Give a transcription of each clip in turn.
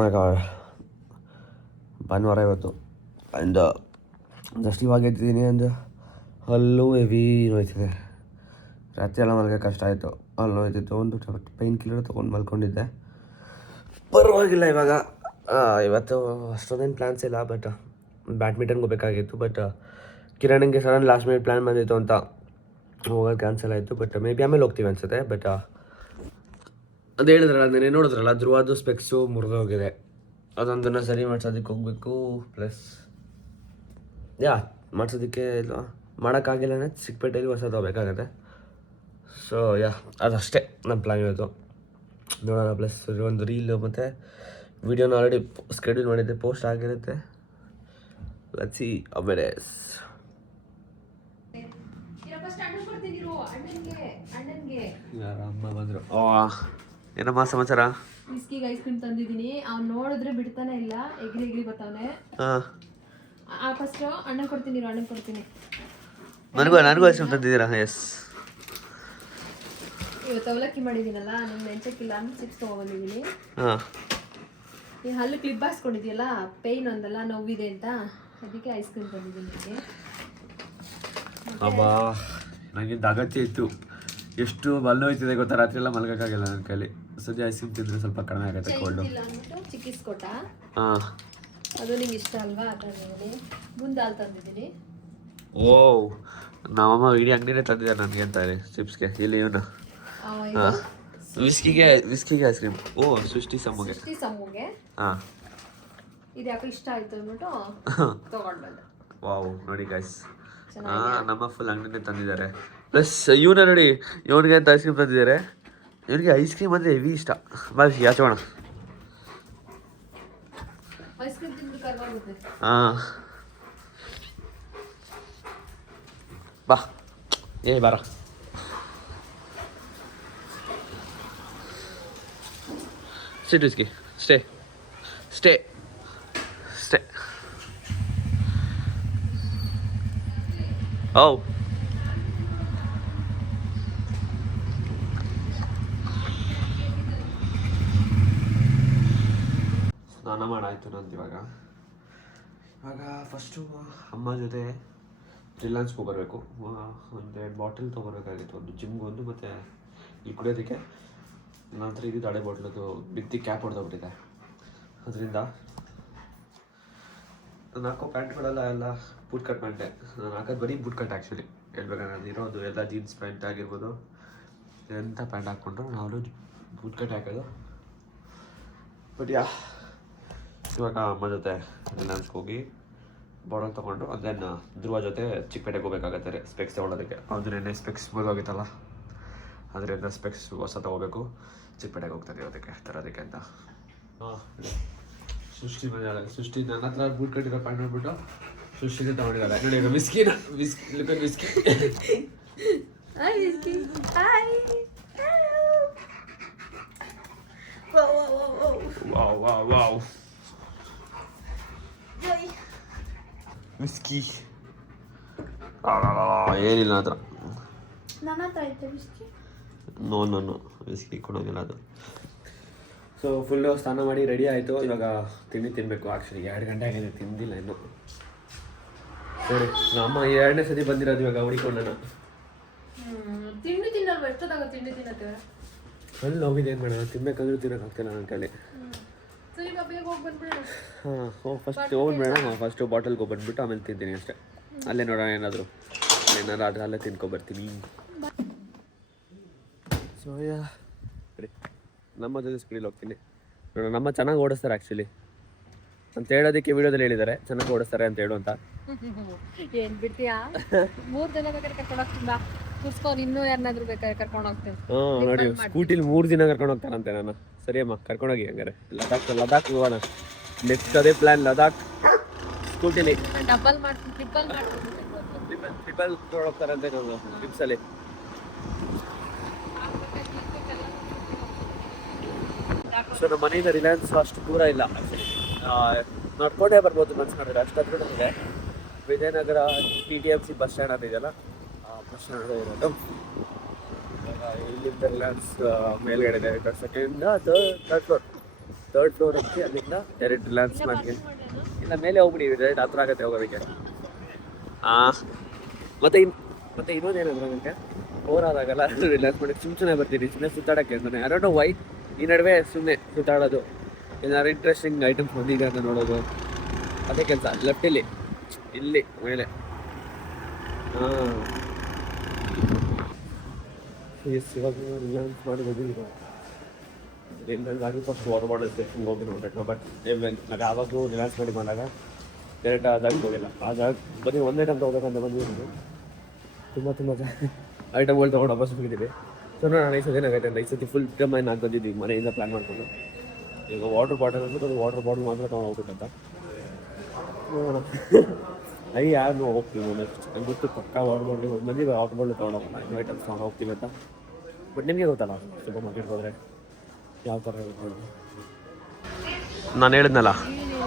ಮಗ ಭಾನುವಾರ ಇವತ್ತು ಆ್ಯಂಡ್ ಜಸ್ಟ್ ಇವಾಗ ಎದ್ದಿದ್ದೀನಿ ಅಂದು ಹಲ್ಲು ಹೆವಿ ನೋಯ್ತಿದೆ. ರಾತ್ರಿ ಎಲ್ಲ ಮಲ್ಗೆ ಕಷ್ಟ ಆಯಿತು, ಹಲ್ಲು ನೋಯ್ತಿತ್ತು. ಒಂದು ಪೈನ್ ಕಿಲ್ಲರ್ ತೊಗೊಂಡು ಮಲ್ಕೊಂಡಿದ್ದೆ, ಪರವಾಗಿಲ್ಲ ಇವಾಗ. ಇವತ್ತು ಅಷ್ಟೊಂದೇನು ಪ್ಲ್ಯಾನ್ಸ್ ಇಲ್ಲ, ಬಟ್ ಬ್ಯಾಡ್ಮಿಂಟನ್ಗೆ ಹೋಗ್ಬೇಕಾಗಿತ್ತು. ಬಟ್ ಕಿರಣಂಗೆ ಸಡನ್ ಲಾಸ್ಟ್ ಮಿನಿಟ್ ಪ್ಲ್ಯಾನ್ ಬಂದಿತ್ತು ಅಂತ ಹೋಗೋದು ಕ್ಯಾನ್ಸಲ್ ಆಯಿತು. ಬಟ್ ಮೇ ಬಿ ಆಮೇಲೆ ಹೋಗ್ತೀವಿ ಅನ್ಸುತ್ತೆ. ಬಟ್ ಅದು ಹೇಳಿದ್ರಲ್ಲ, ನೆನೆ ನೋಡಿದ್ರಲ್ಲ, ಧ್ರುವದು ಸ್ಪೆಕ್ಸು ಮುರಿದೋಗಿದೆ. ಅದೊಂದನ್ನು ಸರಿ ಮಾಡ್ಸೋದಕ್ಕೆ ಹೋಗಬೇಕು. ಪ್ಲಸ್ ಮಾಡ್ಸೋದಕ್ಕೆ ಇಲ್ಲ ಮಾಡೋಕ್ಕಾಗಿಲ್ಲ, ಚಿಕ್ಕಪೇಟೆಯಲ್ಲಿ ಹೊಸದು ಹೋಗ್ಬೇಕಾಗತ್ತೆ. ಸೊ ಅದಷ್ಟೇ ನನ್ನ ಪ್ಲ್ಯಾನ್ ಇವತ್ತು. ನೋಡೋಣ. ಪ್ಲಸ್ ಒಂದು ರೀಲು ಮತ್ತು ವಿಡಿಯೋನ ಆಲ್ರೆಡಿ ಸ್ಕೆಡ್ಯೂಲ್ ಮಾಡಿದ್ದೆ, ಪೋಸ್ಟ್ ಆಗಿರುತ್ತೆ. Let's see updates. ಯಾರ ಅಮ್ಮ ಬಂದರು. ಏನಮ್ಮ ಸಮಾಚಾರ? ಬಿಸ್ಕಿಗೆ ಐಸ್ ಕ್ರೀಮ್ ತಂದಿದ್ದೀನಿ. ಅವ್ನು ನೋಡಿದ್ರೆ ಬಿಡ್ತಾನೆ ಇಲ್ಲ, ಎಗ್ರಿ ಬರ್ತಾವನೆ. ಫಸ್ಟ್ ಅಣ್ಣ ಕೊಡ್ತೀನಿ, ನನಗೂ ಐಸ್ ಕ್ರೀಮ್ ತಂದಿದ್ದೀರಾ? ಎಸ್. ಇವತ್ತು ಅವಲಕ್ಕಿ ಮಾಡಿದ್ದೀನಲ್ಲ, ನಿಮ್ಗೆ ನೆಂಚಕ್ಕಿಲ್ಲ ಅಂತ ಚಿಪ್ಸ್ ತೊಗೊಬಂದಿದ್ದೀನಿ. ನೀನು ಹಲ್ಲು ಕ್ಲಿಪ್ ಹಾಕ್ಸ್ಕೊಂಡಿದ್ಯಲ್ಲ, ಪೇಯ್ನ್ ಒಂದಲ್ಲ ನೋವಿದೆ ಅಂತ, ಅದಕ್ಕೆ ಐಸ್ ಕ್ರೀಮ್ ತಂದಿದ್ದೀನಿ ನಿಮಗೆ. ಅಮ್ಮ ನನಗಿಂತ ಅಗತ್ಯ ಇತ್ತು. ಎಷ್ಟು ಹಲ್ಲು ಹೋಯ್ತಿದೆ ಗೊತ್ತಾ, ರಾತ್ರಿ ಎಲ್ಲ ಮಲ್ಗೋಕ್ಕಾಗಿಲ್ಲ ನನ್ನ ಕೈಲಿ. ಸದ್ಯ ಐಸ್ ಕ್ರೀಮ್ ತಿಂದರೆ ಸ್ವಲ್ಪ ಕಡಿಮೆ ಆಗುತ್ತೆ ಕೋಲ್ಡು. ಚಿಕ್ಕಿಸ್ಕೊಟ್ಟ, ಅದು ನಿಂಗೆ ಇಷ್ಟ ಅಲ್ವಾ ತಂದಿದ್ದೀನಿ. ಮುಂದೆ ಹಾಲು ತಂದಿದ್ದೀನಿ. ಓ, ನಮ್ಮಮ್ಮ ಇಡೀ ಅಂಗಡಿನೇ ತಂದಿದ್ದಾರೆ ನನಗೆ ಅಂತ ಚಿಪ್ಸ್ಗೆ. ಇಲ್ಲಿ ಇವನು ವಿಸ್ಕಿಗೆ ಐಸ್ ಕ್ರೀಮ್. ಓ, ಸೃಷ್ಟಿ ಸಮೂಗೆ. ಹಾಂ, ಇದು ಯಾಕೆ ಇಷ್ಟ ಆಯ್ತು ಅಂದ್ಬಿಟ್ಟು ತಗೊಂಡು ಬಂದೆ. ವಾವ್, ನೋಡಿ ಗೈಸ್, ನಮ್ಮ ಫುಲ್ ಅಂಗಡಿನೇ ತಂದಿದ್ದಾರೆ. ಪ್ಲಸ್ ಇವನ ನೋಡಿ, ಇವನಿಗೆ ಅಂತ ಐಸ್ ಕ್ರೀಮ್ ತಂದಿದ್ದಾರೆ. ಇವನಿಗೆ ಐಸ್ ಕ್ರೀಮ್ ಅಂದರೆ ಹೆವಿ ಇಷ್ಟ. ಬಾ ಯಾಚೋಣ. ಹಾಂ, ಬಾ ಬಾರ. Sit, Whiskey. Stay. Oh. ಸ್ನಾನ ಮಾಡಾಯ್ತು ನಂದು. ಇವಾಗ ಫಸ್ಟು ಅಮ್ಮ ಜೊತೆ ರಿಲಯನ್ಸ್ಗೆ ಹೋಗ್ಬರ್ಬೇಕು. ಒಂದು ಬಾಟಲ್ ತೊಗೊಬೇಕಾಗಿತ್ತು, ಒಂದು ಜಿಮ್ಗೊಂದು ಮತ್ತು ಇಲ್ಲಿ ಕುಡಿಯೋದಕ್ಕೆ. ನಂತರ ಇದು ಹಳೆ ಬಾಟ್ಲದು ಬಿತ್ತಿ ಕ್ಯಾಪ್ ಹೊಡೆದೋಗ್ಬಿಟ್ಟಿದೆ. ಅದರಿಂದ ನಾನು ಹಾಕೋ ಪ್ಯಾಂಟ್ಗಳೆಲ್ಲ ಬೂಟ್ ಕಟ್ ಪ್ಯಾಂಟೆ. ನಾನು ಹಾಕೋದು ಬರೀ ಬೂಟ್ ಕಟ್. ಆ್ಯಕ್ಚುಲಿ ಹೇಳ್ಬೇಕಾದ್ರೆ ನಾನು ಇರೋದು ಎಲ್ಲ ಜೀನ್ಸ್ ಪ್ಯಾಂಟ್ ಆಗಿರ್ಬೋದು, ಎಂಥ ಪ್ಯಾಂಟ್ ಹಾಕ್ಕೊಂಡ್ರು ನಾವು ಬೂಟ್ ಕಟ್ ಹಾಕೋದು. ಬಟ್ ಇವಾಗ ಅಮ್ಮ ಜೊತೆ ರಿಲಯನ್ಸ್ಗೆ ಹೋಗಿ ಬಾಟಲ್ ತೊಗೊಂಡು ಅದನ್ನ ಧ್ರುವ ಜೊತೆ ಚಿಕ್ಕಪೇಟೆಗೆ ಹೋಗ್ಬೇಕಾಗತ್ತೆ ಸ್ಪೆಕ್ಸ್ ತೊಗೊಳೋದಕ್ಕೆ. ಅದನ್ನೇ ಸ್ಪೆಕ್ಸ್ ಬೋದೋಗಿತ್ತಲ್ಲ, ಅದರಿಂದ ಸ್ಪೆಕ್ಸ್ ಹೊಸ ತೊಗೋಬೇಕು. ಚಿಕ್ಕಪೇಟೆಗೆ ಹೋಗ್ತಾರೆ ಅದಕ್ಕೆ ತರೋದಕ್ಕೆ ಅಂತ. ಸೃಷ್ಟಿ ಬಂದಿದ್ದಾಳೆ. ಸೃಷ್ಟಿ ನನ್ನ ಹತ್ರ ಬೂಟ್ ಕಟ್ಟಿರೋ ಪ್ಯಾಂಟ್ ನೋಡ್ಬಿಟ್ಟು ಸೃಷ್ಟಿನೇ ತೊಗೊಂಡಿದ್ದಾಳೆ. ನೋಡಿ ಈಗ ವಿಸ್ಕಿ. ವಾವ್ ವಿಸ್ಕಿ ಏನಿಲ್ಲ ಹತ್ರ. ನೋ ವಿಸ್ಕಿ ಕೊಡೋದಿಲ್ಲ ಅದು. ಸೊ ಫುಲ್ಲು ಸ್ನಾನ ಮಾಡಿ ರೆಡಿ ಆಯಿತು. ಇವಾಗ ತಿಂಡಿ ತಿನ್ನಬೇಕು. ಆ್ಯಕ್ಚುಲಿ 2 ಗಂಟೆ ಆಗಿದೆ, ತಿಂದಿಲ್ಲ ಇನ್ನು. ನೋಡಿ ನಮ್ಮ 2ನೇ ಸತಿ ಬಂದಿರೋದು ಇವಾಗ ಹುಡಿಕೊಂಡನ. ತಿಂಡಿ ತಿನ್ನಲ್ವ, ಎಷ್ಟೊತ್ತಾಗ ತಿಂಡಿ ತಿನ್ನತ್ತೆ. ಅಲ್ಲಿ ನೋವಿದೆ, ಏನು ಮಾಡೋಣ, ತಿನ್ಬೇಕಂದ್ರೂ ತಿನ್ನೋಕ್ಕಾಗ್ತಿಲ್ಲ ನನ್ನ ಕೈಲಿ. ಹಾಂ, ಫಸ್ಟ್ ಹೋಗ್ಬೇಡ. ಫಸ್ಟು ಬಾಟಲ್ಗೆ ಹೋಗ್ಬಂದ್ಬಿಟ್ಟು ಆಮೇಲೆ ತಿಂತೀನಿ ಅಷ್ಟೇ. ಅಲ್ಲೇ ನೋಡೋಣ, ಏನಾದರೂ ಆದರೆ ಅಲ್ಲೇ ತಿನ್ಕೊಬರ್ತೀನಿ. ಸೊ ನಮ್ಮ ಜೊತೆ ಸ್ಪೀಡಲ್ಲಿ ಹೋಗ್ತೀನಿ. ನೋಡೋಣ, ನಮ್ಮ ಚೆನ್ನಾಗಿ ಓಡಿಸ್ತಾರೆ ಆ್ಯಕ್ಚುಲಿ ಅಂತ ಹೇಳೋದಕ್ಕೆ ವಿಡಿಯೋದಲ್ಲಿ ಹೇಳಿದ್ದಾರೆ, ಚೆನ್ನಾಗಿ ಓಡಿಸ್ತಾರೆ ಅಂತ ಹೇಳು ಅಂತ. ಏನು ಬಿಡ್ತೀಯಾ, 3 ಜನ ಬೇಕಾದ್ರೆ ಕರ್ಕೊಂಡು ಹೋಗ್ತೀನಿ, ಬಾ ಕೂರ್ಸ್ಕೊಂಡು. ಇನ್ನೂ ಯಾರನ್ನಾದ್ರೂ ಬೇಕಾದ್ರೆ ಕರ್ಕೊಂಡು ಹೋಗ್ತೇನೆ. ನೋಡಿ, ಸ್ಕೂಟಿಲಿ 3 ದಿನ ಕರ್ಕೊಂಡು ಹೋಗ್ತಾರಂತೆ ನಾನು. ಸರಿ ಅಮ್ಮ, ಕರ್ಕೊಂಡೋಗಿ. ಹಂಗಾರೆ ಲದಾಖ್ ಹೋಗೋಣ. ನೆಕ್ಸ್ಟ್ ಅದೇ ಪ್ಲ್ಯಾನ್, ಲದಾಖ್ ಸ್ಕೂಟಿಲಿ. ಟ್ರಿಪಲ್ ಹೋಗ್ತಾರಂತೆ ನಾನು ಟ್ರಿಪ್ಸಲ್ಲಿ. ಸೊ ನಮ್ಮ ಮನೆಯಿಂದ ರಿಲಯನ್ಸ್ ಅಷ್ಟು ದೂರ ಇಲ್ಲ, ನಡ್ಕೊಂಡೇ ಬರ್ಬೋದು ಮನ್ಸು ಮಾಡಿದ್ರೆ. ಅಷ್ಟು ಹತ್ರ ಇದೆ. ವಿಜಯನಗರ TTMC ಬಸ್ ಸ್ಟ್ಯಾಂಡ್ ಅಂತ ಇದೆಯಲ್ಲ, ಬಸ್ ಸ್ಟ್ಯಾಂಡ್ ಇರೋದು. ಇಲ್ಲಿಂದ ರಿಲಯನ್ಸ್ ಮೇಲ್ಗಡೆ ಇದೆ, second third floor. 3rd floor ಹತ್ತಿ ಅಲ್ಲಿಂದ ಡೈರೆಕ್ಟ್ ರಿಲಯನ್ಸ್ ಮಾರ್ಟ್ಗೆ. ಇಲ್ಲ ಮೇಲೆ ಹೋಗ್ಬಿಡಿ, ಡೈರೆಕ್ಟ್ ಹತ್ರ ಆಗುತ್ತೆ ಹೋಗೋದಕ್ಕೆ. ಮತ್ತೆ ಇನ್ನೊಂದೇನಂದ್ರೆ ನನಗೆ ಬೋರ್ ಆದಾಗಲ್ಲ ರಿಲಯನ್ಸ್ ಮಾರ್ಟ್ಗೆ ಸುಮ್ಮನೆ ಬರ್ತೀನಿ, ಸುಮ್ಮನೆ ಸುತ್ತಾಡೋಕ್ಕೆ ಅಂತಾನೆ. I don't know why. ಈ ನಡುವೆ ಸುಮ್ಮನೆ ಸುತ್ತಾಡೋದು, ಏನಾದ್ರು ಇಂಟ್ರೆಸ್ಟಿಂಗ್ ಐಟಮ್ಸ್ ಬಂದಿದೆ ಅಂತ ನೋಡೋದು, ಅದೇ ಕೆಲಸ. ಲೆಫ್ಟಲ್ಲಿ ಇಲ್ಲಿ ಮೇಲೆ ಇವಾಗ ರಿಲಯನ್ಸ್ ಮಾಡಿರೋದು ನನಗೆ ಫಸ್ಟ್ ವಾಟರ್ ಬಾಟಲ್ ಸ್ಟೇಷನ್ಗೆ ಹೋಗಿ ನೋಡಬೇಕು. ಬಟ್ ನನಗೆ ಆವಾಗಲೂ ರಿಲಯನ್ಸ್ ಮಾಡಿ ಬಂದಾಗ ಡೈರೆಕ್ಟ್ ಆ ಜಾಗಕ್ಕೆ ಹೋಗಿಲ್ಲ. ಆ ಜಾಗ ಬರೀ ಒಂದು ಐಟಮ್ ತೊಗೋಬೇಕಂತ ಬಂದಿರೋದು. ತುಂಬ ಐಟಮ್ಗಳು ತೊಗೊಂಡು ವಾಪಸ್ ಹೋಗಿದ್ದೀವಿ. ಸೊ ನಾನು ಈ ಸತಿ ಏನಾಗೈತೆ ಅಂತ, ಈ ಸತಿ ಫುಲ್ ಟೈಮ್ ನಾನು ಬಂದಿದ್ದೀವಿ ಮನೆಯಿಂದ ಪ್ಲ್ಯಾನ್ ಮಾಡ್ಕೊಂಡು. ಈಗ ವಾಟರ್ ಬಾಟಲ್ ಅಂದ್ಬಿಟ್ಟು ಅದು ವಾಟರ್ ಬಾಟಲ್ ಮಾತ್ರ ತೊಗೊಂಡು ಹೋಗ್ಬೇಕಂತ ನೋಡೋಣ. ಯಾರು ಹೋಗ್ತೀವಿ ನೆಕ್ಸ್ಟ್ ನಂಗೆ ಗೊತ್ತು ಪಕ್ಕ ವಾಟರ್ ಬಾಟಲ್ ಬಂದು ವಾಟರ್ ಬಾಟಲ್ ತೊಗೊಂಡೋಗೋಣ, ಇನ್ನೂ ಐಟಮ್ಸ್ ತೊಗೊಂಡು ಹೋಗ್ತೀವಿ ಅಂತ. ಬಟ್ ನಿಮಗೆ ಗೊತ್ತಲ್ಲ ಸೂಪರ್ ಮಾರ್ಕೆಟ್ಗೆ ಹೋದರೆ ಯಾವ ಥರ ಹೇಳ್ಬೋದು. ನಾನು ಹೇಳಿದ್ನಲ್ಲ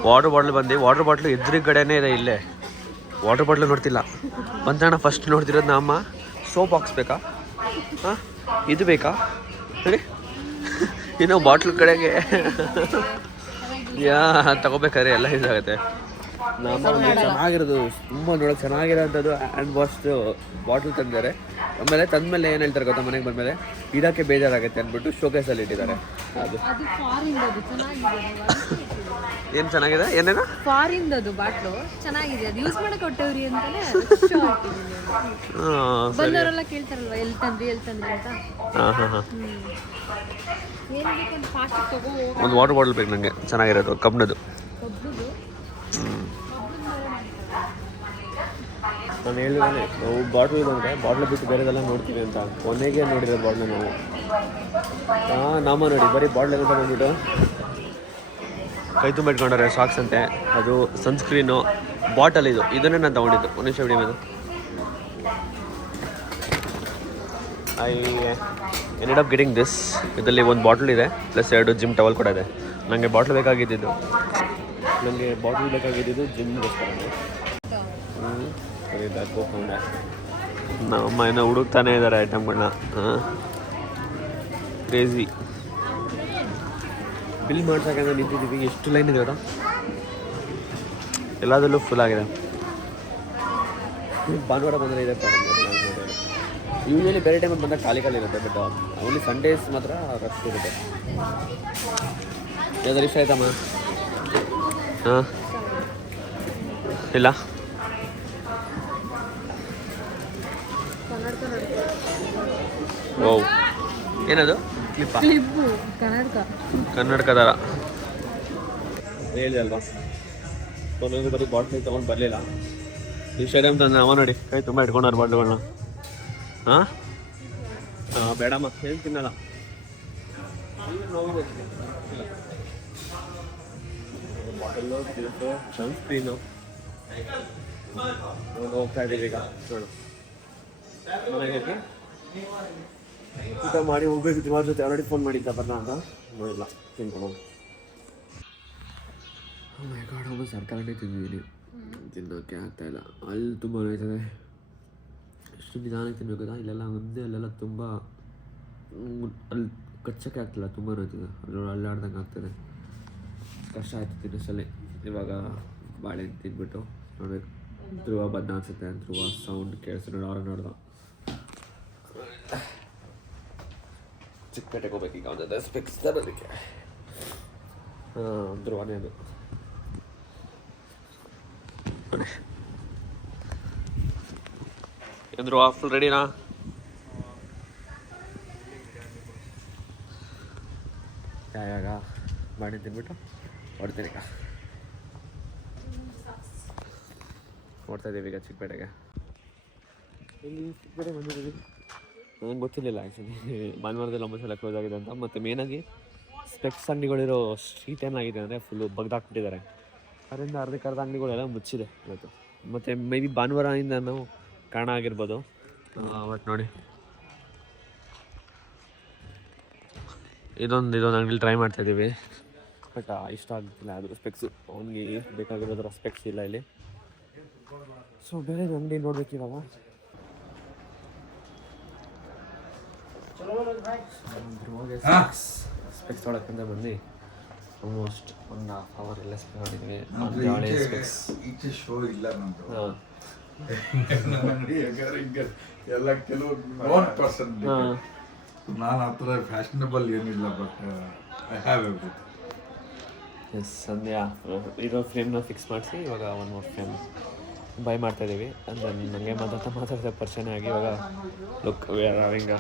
ವಾಟರ್ ಬಾಟ್ಲ್ ಬಂದು, ವಾಟರ್ ಬಾಟ್ಲು ಎದುರುಗಡೆನೇ ಇದೆ. ಇಲ್ಲೇ ವಾಟರ್ ಬಾಟ್ಲು ನೋಡ್ತಿಲ್ಲ ಬಂದಣ್ಣ. ಫಸ್ಟ್ ನೋಡ್ತಿರೋದು ನಮ್ಮ ಸೋಪ್ ಹಾಕ್ಸ್ಬೇಕಾ, ಹಾಂ ಇದು ಬೇಕಾ ಹೇಳಿ, ಇನ್ನೂ ಬಾಟ್ಲ್ ಕಡೆಗೆ ತಗೋಬೇಕಾದ್ರೆ ಎಲ್ಲ ಇದಾಗುತ್ತೆ. ನಮ್ಮ ಚೆನ್ನಾಗಿರೋದು ತುಂಬ ನೋಡೋಕೆ ಚೆನ್ನಾಗಿರೋಂಥದ್ದು ಹ್ಯಾಂಡ್ ವಾಶ್ದು ಬಾಟ್ಲ್ ತಂದಿದ್ದಾರೆ. ಆಮೇಲೆ ತಂದಮೇಲೆ ಏನು ಹೇಳ್ತಾರೆ ಗೊತ್ತಾ, ಮನೆಗೆ ಬಂದಮೇಲೆ ಇಡೋಕ್ಕೆ ಬೇಜಾರಾಗುತ್ತೆ ಅಂದ್ಬಿಟ್ಟು ಶೋಕೇಸಲ್ಲಿ ಇಟ್ಟಿದ್ದಾರೆ. ಅದು ಏನು ಚೆನ್ನಾಗಿದೆ, ಏನೇನು ಫಾರಿನ್ದು ಬಾಟ್ಲು ಚೆನ್ನಾಗಿದೆ, ಅದು ಯೂಸ್ ಮಾಡಕ್ಕೆ ಕೊಟ್ಟವ್ರಿ ಅಂತಾನೆ ಬಂದವರೆಲ್ಲ ಕೇಳ್ತಾರಲ್ವ ಎಲ್ಲಿ ತಂದ್ರಿ ಅಂತ. ಒಂದು ವಾಟರ್ ಬಾಟಲ್ ಬೇಕು ನನಗೆ ಚೆನ್ನಾಗಿರೋದು, ಕಬ್ಬಿಣದ್ದು. ನಾನು ಹೇಳಿದಾನೆ ನಾವು ಬಾಟ್ಲ್ ಬಂದರೆ ಬಾಟ್ಲ್ ಬಿಟ್ಟು ಬೇರೆದೆಲ್ಲ ನೋಡ್ತೀವಿ ಅಂತ. ಕೊನೆಗೆ ನೋಡಿರೋದು ಬಾಟ್ಲು ನಾವು. ನಾಮ ನೋಡಿ ಬರೀ ಬಾಟ್ಲ್ ಅಂತ ಬಂದ್ಬಿಟ್ಟು ಕೈ ತುಂಬ ಇಟ್ಕೊಂಡಾರೆ. ಸಾಕ್ಸ್ ಅಂತೆ, ಅದು ಸನ್ಸ್ಕ್ರೀನು, ಬಾಟಲ್ ಇದನ್ನೇ ನಾನು ತೊಗೊಂಡಿದ್ದು. ಒಂದು ನಿಮಿಷ ಬಿಡಿ ಮೇಲೆ I ended up getting this. ಇದರಲ್ಲಿ ಒಂದು ಬಾಟ್ಲ್ ಇದೆ ಪ್ಲಸ್ 2 ಜಿಮ್ ಟವಲ್ ಕೂಡ ಇದೆ. ನನಗೆ ಬಾಟ್ಲ್ ಬೇಕಾಗಿದ್ದು ಜಿಮ್ಗೋಸ್ಕರ. ಸರಿ ಹಾಕೊಂಡೆ. ನಮ್ಮ ಏನೋ ಹುಡುಕ್ತಾನೆ ಇದ್ದಾರೆ ಐಟಮ್ಗಳನ್ನ. ಕ್ರೇಜಿ. ಬಿಲ್ ಮಾಡ್ಸೋಕೆ ನಿಂತಿದ್ದೀವಿ. ಎಷ್ಟು ಲೈನ್ ಇದೆ ಗೊತ್ತಾ, ಎಲ್ಲದರಲ್ಲೂ ಫುಲ್ ಆಗಿದೆ. ಭಾನುವಾರ ಬಂದರೆ ಇದೆ. ಯೂಶಲಿ ಬೇರೆ ಟೈಮಲ್ಲಿ ಬಂದಾಗ ಖಾಲಿ ಇರುತ್ತೆ, ಬಟ್ ಓನ್ಲಿ ಸಂಡೇಸ್ ಮಾತ್ರ ರಶ್ ಇರುತ್ತೆ. ಯಾವ್ದಾರು ಇಷ್ಟ ಆಯ್ತಮ್ಮ? ಹಾಂ ಇಲ್ಲ ಓ ಏನದು ಕ್ಲಿಪ್ಪ? ಕನ್ನಡಕ ಥರ ಹೇಳಿದೆ ಅಲ್ವಾ. ಒಂದೊಂದು ಬರೀ ಬಾಟ್ಲಿ ತೊಗೊಂಡು ಬರಲಿಲ್ಲ. ಈ ಸ್ಟೇಡಿಯಂ ತಂದು ಅವ ನೋಡಿ ಕೈ ತುಂಬ ಇಟ್ಕೊಂಡವ್ರು ಬಾಟ್ಲುಗಳನ್ನ. ಹಾಂ ಬೇಡಮ್ಮ ಏನು ತಿನ್ನಲ್ಲ. ಬಾಟಲ್ಲು ಕ್ಲಿಪ್ಪು ಸನ್ಸ್ಕ್ರೀನು ಹೋಗ್ತಾ ಇದ್ದೀವಿ ಈಗ. ನೋಡು ಮನೆಗೆ ಹೋಗಿ ಊಟ ಮಾಡಿ ಹೋಗ್ಬೇಕು. ಸುಮಾರು ಜೊತೆ ಆಲ್ರೆಡಿ ಫೋನ್ ಮಾಡಿದ್ದ ಬರೋಣ ಅಂತ, ನೋಡಿಲ್ಲ ತಿನ್ಕೊಂಡು. ಗಾಡ್ ಹೋಗೋ ಸರ್ಕಾರನೇ ತಿಂದಿದ್ದೀನಿ, ತಿನ್ನೋಕ್ಕೆ ಆಗ್ತಾಯಿಲ್ಲ. ಅಲ್ಲಿ ತುಂಬ ನೋಯ್ತದೆ. ಎಷ್ಟು ನಿಧಾನಕ್ಕೆ ತಿನ್ಬೇಕದ. ಇಲ್ಲೆಲ್ಲ ಒಂದೇ, ಅಲ್ಲೆಲ್ಲ ತುಂಬ ಅಲ್ಲಿ ಕಚ್ಚೋಕ್ಕೆ ಆಗ್ತಿಲ್ಲ, ತುಂಬ ನೋಯ್ತದೆ. ಅಲ್ಲಾಡ್ದಂಗೆ ಆಗ್ತದೆ. ಕಷ್ಟ ಆಯ್ತು ತಿನ್ನಿಸಲ್ಲಿ. ಇವಾಗ ಬಾಳೆಹಣ್ಣು ತಿಂದ್ಬಿಟ್ಟು ನೋಡ್ಬೇಕು. ಧ್ರುವ ಬದ್ದ ಅನ್ಸುತ್ತೆ. ಧ್ರುವ ಸೌಂಡ್ ಕೇಳಿಸಿ ನೋಡ್ದ. ಚಿಕ್ಕಪೇಟೆಗೆ ಹೋಗ್ಬೇಕು ಈಗ. ಒಂದು ಸ್ಪೆಕ್ಸ್ ತರೋದಕ್ಕೆ. ಧ್ರುವನೇ ಅದು. ಧ್ರುವ ಫುಲ್ ರೆಡಿನಾ? ಯಾವಾಗ ಮಾಡಿ ತಿನ್ಬಿಟ್ಟು ಹೊಡ್ತೀನಿ ಈಗ. ನೋಡ್ತಾ ಇದ್ದೀವಿ ಈಗ ಚಿಕ್ಕಪೇಟೆಗೆ. ಇಲ್ಲಿ ಚಿಕ್ಕಪೇಟೆ ಬಂದಿದ್ದೀವಿ. ನನಗೆ ಗೊತ್ತಿರಲಿಲ್ಲ ಆ್ಯಕ್ಚುಲಿ ಭಾನುವಾರದಲ್ಲಿ ಒಂಬತ್ತು ಕ್ಲೋಸ್ ಆಗಿದೆ ಅಂತ. ಮತ್ತು ಮೇನಾಗಿ ಸ್ಪೆಕ್ಸ್ ಅಂಗಡಿಗಳಿರೋ ಸ್ಟ್ರೀಟ್ ಏನಾಗಿದೆ ಅಂದರೆ ಫುಲ್ಲು ಬಗ್ದಾಕ್ಬಿಟ್ಟಿದ್ದಾರೆ. ಅದರಿಂದ ಅರ್ಧ ಅಂಗಡಿಗಳೆಲ್ಲ ಮುಚ್ಚಿದೆ ಇವತ್ತು. ಮತ್ತು ಮೇ ಬಿ ಭಾನುವಾರದಿಂದ ನಾವು ಕಾರಣ ಆಗಿರ್ಬೋದು. ಬಟ್ ನೋಡಿ ಇದೊಂದು ಅಂಗಡಿಲಿ ಟ್ರೈ ಮಾಡ್ತಾಯಿದ್ದೀವಿ. ಬಟ್ ಇಷ್ಟ ಆಗ್ತಿಲ್ಲ. ಅದ್ರ ಸ್ಪೆಕ್ಸು ಅವನಿಗೆ ಬೇಕಾಗಿರೋದ್ರ ಸ್ಪೆಕ್ಸ್ ಇಲ್ಲ ಇಲ್ಲಿ. ಸೊ ಬೇರೆ ಅಂಗಡಿ ನೋಡ್ಬೇಕು ಇವಾಗ. ಸ್ಪೆಕ್ಸ್ ತೊಗೊಳಕ್ಕಂತ ಬಂದು ಆಲ್ಮೋಸ್ಟ್ 1.5 hour ಎಲ್ಲ ಸ್ಪೆಂಡ್ ಮಾಡಿದ್ವಿ. ಈಚೆ ಶೋ ಇಲ್ಲ ನಂದು. ಹಾಂ ಎಲ್ಲ ಕೆಲವು ನೋನ್ ಪರ್ಸನ್. ನಾನು ಆ ಥರ ಫ್ಯಾಷನಬಲ್ ಏನಿಲ್ಲ, but I have everything. Yes Sandhya ಇರೋ ಫ್ರೇಮ್ನ ಫಿಕ್ಸ್ ಮಾಡಿಸಿ ಇವಾಗ 1 more ಫ್ರೇಮ್ ಬೈ ಮಾಡ್ತಾಯಿದ್ದೀವಿ. ಅಂದರೆ ನನಗೆ ಮಾತಾಡ್ತಾ ಪರಿಚಯ ಆಗಿ ಇವಾಗ look we are having a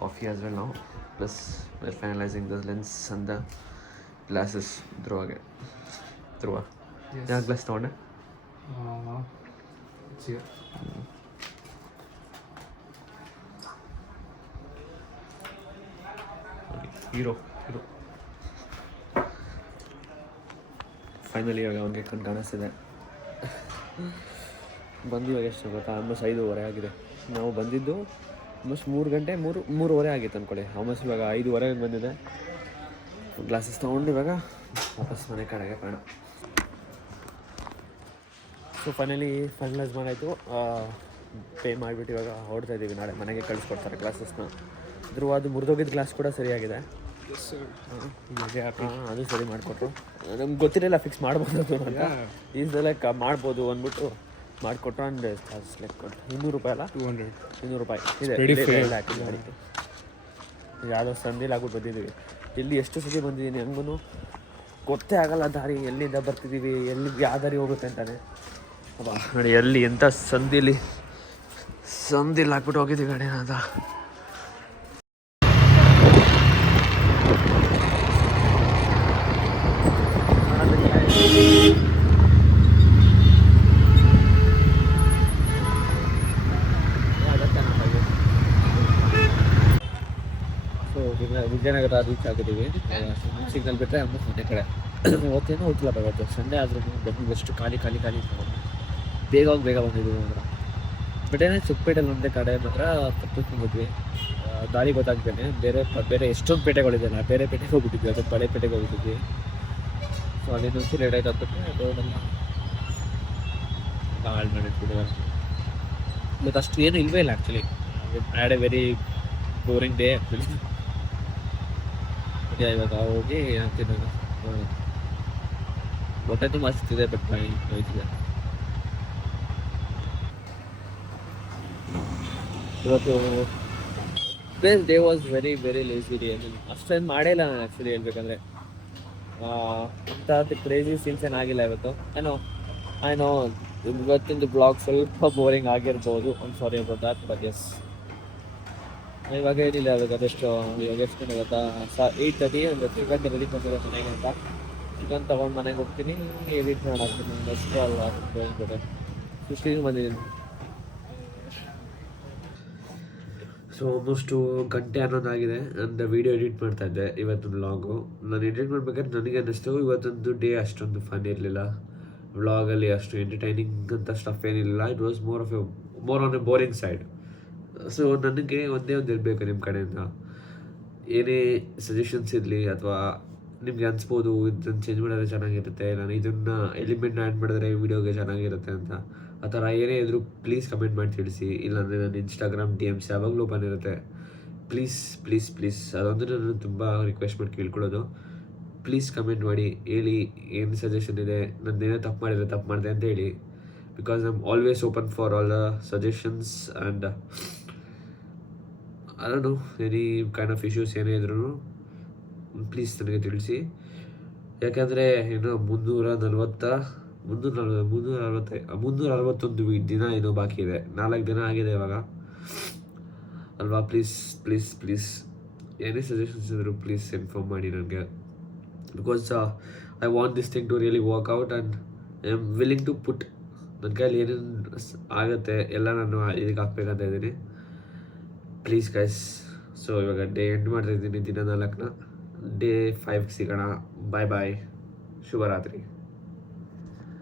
coffee as well ನಾವು, plus we are finalising the lens and the glasses. Dhruva ಯಾವ ಗ್ಲಾಸ್ ತೊಗೊಂಡೆ? ಹೀರೋ ಫೈನಲಿ ಇವಾಗ ಅವನಿಗೆ ಕಣ್ಣು ಕಾಣಿಸ್ತಿದೆ. ಬಂದು ಇವಾಗ ಎಷ್ಟು ಗೊತ್ತಾ, ಆಲ್ಮೋಸ್ಟ್ 5:30 ಆಗಿದೆ. ನಾವು ಬಂದಿದ್ದು ಆಲ್ಮೋಸ್ಟ್ 3 ಗಂಟೆ 3:30 ಆಗಿತ್ತು ಅಂದ್ಕೊಳ್ಳಿ. ಆಲ್ಮೋಸ್ಟ್ ಇವಾಗ 5:30 ಬಂದಿದೆ. ಗ್ಲಾಸಸ್ ತೊಗೊಂಡು ಇವಾಗ ವಾಪಸ್ ಮನೆ ಕಡೆಗೆ ಬೇಡ. So finalise ಮಾಡಾಯಿತು. ಪೇ ಮಾಡಿಬಿಟ್ಟು ಇವಾಗ ಹೊರಡ್ತಾ ಇದ್ದೀವಿ. ನಾಳೆ ಮನೆಗೆ ಕಳಿಸ್ಕೊಡ್ತಾರೆ ಗ್ಲಾಸಸ್ನ. ಧ್ರುವ ಅದು ಮುರಿದೋಗಿದ್ದ ಗ್ಲಾಸ್ ಕೂಡ ಸರಿಯಾಗಿದೆ. ಅದು ಸರಿ ಮಾಡಿಕೊಟ್ರು. ನಮ್ಗೆ ಗೊತ್ತಿರಲಿಲ್ಲ ಫಿಕ್ಸ್ ಮಾಡ್ಬೋದು ಅಂತ. ಈಸೆಲ್ಲ ಮಾಡ್ಬೋದು ಅಂದ್ಬಿಟ್ಟು ಮಾಡಿಕೊಟ್ರು. ಅಂದರೆ ಲೈಕ್ ₹200 ಅಲ್ಲ, ₹200 ಇದೆ. ಯಾವುದೋ ಸಂದೇಲಿ ಆಗ್ಬಿಟ್ಟು ಬಂದಿದ್ದೀವಿ. ಇಲ್ಲಿ ಎಷ್ಟು ಸತಿ ಬಂದಿದ್ದೀನಿ, ಹಂಗೂ ಗೊತ್ತೇ ಆಗಲ್ಲ ದಾರಿ, ಎಲ್ಲಿಂದ ಬರ್ತಿದ್ದೀವಿ, ಎಲ್ಲಿ ಯಾವ ದಾರಿ ಹೋಗುತ್ತೆ ಅಂತಾನೆ. ನೋಡಿ ಎಲ್ಲಿ ಎಂಥ ಸಂದಿಲಿ ಹಾಕ್ಬಿಟ್ಟು ಹೋಗಿದ್ದೀವಿ ಗಾಡಿ ಅಂತ. ಸೊ ವಿಜಯನಗರ ರೀಚ್ ಆಗಿದ್ದೀವಿ. ಸಿಗ್ನಲ್ ಬಿಟ್ಟರೆ ಆಲ್ಮೋಸ್ಟ್ ಮನೆ ಕಡೆ. ಇವತ್ತೇನೋ ಹೋಗ್ತಿಲ್ಲ ಬರೋದು. ಸಂಡೇ ಆದ್ರೂ ಬೆಂಗಳೂರು ಎಷ್ಟು ಖಾಲಿ ಬೇಗ ಬಂದಿದ್ದೀವಿ ಮಾತ್ರ. ಬಟ್ ಏನೇ ಚಿಕ್ಕಪೇಟೆಲ್ಲಿ ಒಂದೇ ಕಡೆ ಮಾತ್ರ ತಪ್ಪಿಸ್ಕೊಂಡ್ಬಿಟ್ವಿ. ದಾರಿ ಗೊತ್ತಾಗ್ತೇನೆ. ಬೇರೆ ಎಷ್ಟೊಂದು ಪೇಟೆಗಳಿದೆಯಲ್ಲ, ಬೇರೆ ಪೇಟೆಗೆ ಹೋಗ್ಬಿಟ್ಟಿದ್ವಿ. ಅದು ಬಳೆ ಪೇಟೆಗೆ ಹೋಗ್ಬಿಟ್ಟಿದ್ವಿ. ಸೊ ಅಲ್ಲಿಂದ ಲೇಟ್ ಆಯ್ತು ಅಂದ್ಬಿಟ್ಟು ರೋಡೆಲ್ಲ ಹಾಳು ಮಾಡಿಟ್ಬಿಟ್ಟಿದ್ದಾರೆ. ಇವತ್ತು ಅಷ್ಟು ಏನು ಇಲ್ಲವೇ ಇಲ್ಲ actually. Had A very boring day actually. ಇವಾಗ ಹೋಗಿ ತಿನ್ನೋಣ. ಹೊಟ್ಟೆ ತುಂಬ ಹಸ್ತಿದೆ, ಬಟ್ ಹೋಯ್ತಿದೆ. ಇವತ್ತು day was very lazy day. ಅಷ್ಟೇನು ಮಾಡೇ ಇಲ್ಲ ನಾನು ಆ್ಯಕ್ಚುಲಿ ಹೇಳ್ಬೇಕಂದ್ರೆ. ಅಂಥ ಕ್ರೇಜಿ ಸೀನ್ಸ್ ಏನಾಗಿಲ್ಲ ಇವತ್ತು. ಏನೋ ಇವತ್ತಿಂದು ಬ್ಲಾಗ್ ಸ್ವಲ್ಪ ಬೋರಿಂಗ್ ಆಗಿರ್ಬೋದು. Sorry about that, but yes ಇವಾಗ ಏನಿಲ್ಲ. ಇವಾಗ ಅದೆಷ್ಟು ಇವಾಗ ಎಷ್ಟು ಗೊತ್ತಾ, 8:30 ಒಂದು 3 ಗಂಟೆ ರೆಡಿ ಬಂದಿರೋ ಮನೆಗೆ ಅಂತ. ಚಿಕನ್ ತೊಗೊಂಡು ಮನೆಗೆ ಹೋಗ್ತೀನಿ, ಎಡಿಟ್ ಮಾಡಾಕ್ತೀನಿ. ಅಷ್ಟು ಅಲ್ಲ 15 ಬಂದಿದ್ದೀನಿ. ಸೊ ಆಲ್ಮೋಸ್ಟು ಗಂಟೆ ಅನ್ನೋದಾಗಿದೆ. ನನ್ನ ವೀಡಿಯೋ ಎಡಿಟ್ ಮಾಡ್ತಾಯಿದ್ದೆ ಇವತ್ತು ವ್ಲಾಗು. ನಾನು ಎಡಿಟ್ ಮಾಡ್ಬೇಕಾದ್ರೆ ನನಗೆ ಅನ್ನಿಸ್ತು ಇವತ್ತೊಂದು ಡೇ ಅಷ್ಟೊಂದು ಫನ್ ಇರಲಿಲ್ಲ. ವ್ಲಾಗಲ್ಲಿ ಅಷ್ಟು ಎಂಟರ್ಟೈನಿಂಗ್ ಅಂತ ಸ್ಟಫ್ ಏನಿರಲಿಲ್ಲ. It was more on a boring side. So ನನಗೆ ಒಂದೇ ಒಂದು ಇರಬೇಕು ನಿಮ್ಮ ಕಡೆಯಿಂದ. ಏನೇ ಸಜೆಷನ್ಸ್ ಇರಲಿ, ಅಥವಾ ನಿಮಗೆ ಅನಿಸ್ಬೋದು ಇದನ್ನು ಚೇಂಜ್ ಮಾಡಿದ್ರೆ ಚೆನ್ನಾಗಿರುತ್ತೆ, ನಾನು ಇದನ್ನು ಎಲಿಮೆಂಟ್ನ ಆ್ಯಡ್ ಮಾಡಿದ್ರೆ ವೀಡಿಯೋಗೆ ಚೆನ್ನಾಗಿರುತ್ತೆ ಅಂತ. ಆ ಥರ ಏನೇ ಇದ್ದರೂ ಪ್ಲೀಸ್ ಕಮೆಂಟ್ ಮಾಡಿ ತಿಳಿಸಿ. ಇಲ್ಲಾಂದರೆ ನನ್ನ ಇನ್ಸ್ಟಾಗ್ರಾಮ್ DMs ಯಾವಾಗಲೂ ಓಪನ್ ಇರುತ್ತೆ. ಪ್ಲೀಸ್ ಅದೊಂದು ನಾನು ತುಂಬ ರಿಕ್ವೆಸ್ಟ್ ಮಾಡಿ ಕೇಳ್ಕೊಳ್ಳೋದು. ಪ್ಲೀಸ್ ಕಮೆಂಟ್ ಮಾಡಿ ಹೇಳಿ ಏನು ಸಜೆಷನ್ ಇದೆ. ನನ್ನೇನೋ ತಪ್ಪು ಮಾಡಿದೆ ಅಂತ ಹೇಳಿ. Because I am always open for all the suggestions and I don't know any kind of issues ಏನೇ ಇದ್ರೂ ಪ್ಲೀಸ್ ನನಗೆ ತಿಳಿಸಿ. ಯಾಕೆಂದರೆ ಏನೋ 361 ದಿನ ಏನೋ ಬಾಕಿ ಇದೆ. 4 ದಿನ ಆಗಿದೆ ಇವಾಗ ಅಲ್ವಾ. ಪ್ಲೀಸ್ ಏನೇ ಸಜೆಷನ್ಸ್ ಇದ್ದರೂ ಪ್ಲೀಸ್ ಇನ್ಫಾರ್ಮ್ ಮಾಡಿ ನನಗೆ. Because I want this thing to really work out and I am willing to put ನನ್ನ ಕೈಯಲ್ಲಿ ಏನೇನು ಆಗುತ್ತೆ ಎಲ್ಲ ನಾನು ಇದಕ್ಕೆ ಹಾಕ್ಬೇಕಂತ ಇದ್ದೀನಿ. Please guys. ಸೊ ಇವಾಗ ಡೇ ಎಂಡ್ ಮಾಡ್ತಾಯಿದ್ದೀನಿ. ದಿನ 4ನ ಡೇ 5 ಸಿಗೋಣ. ಬಾಯ್ ಶುಭರಾತ್ರಿ.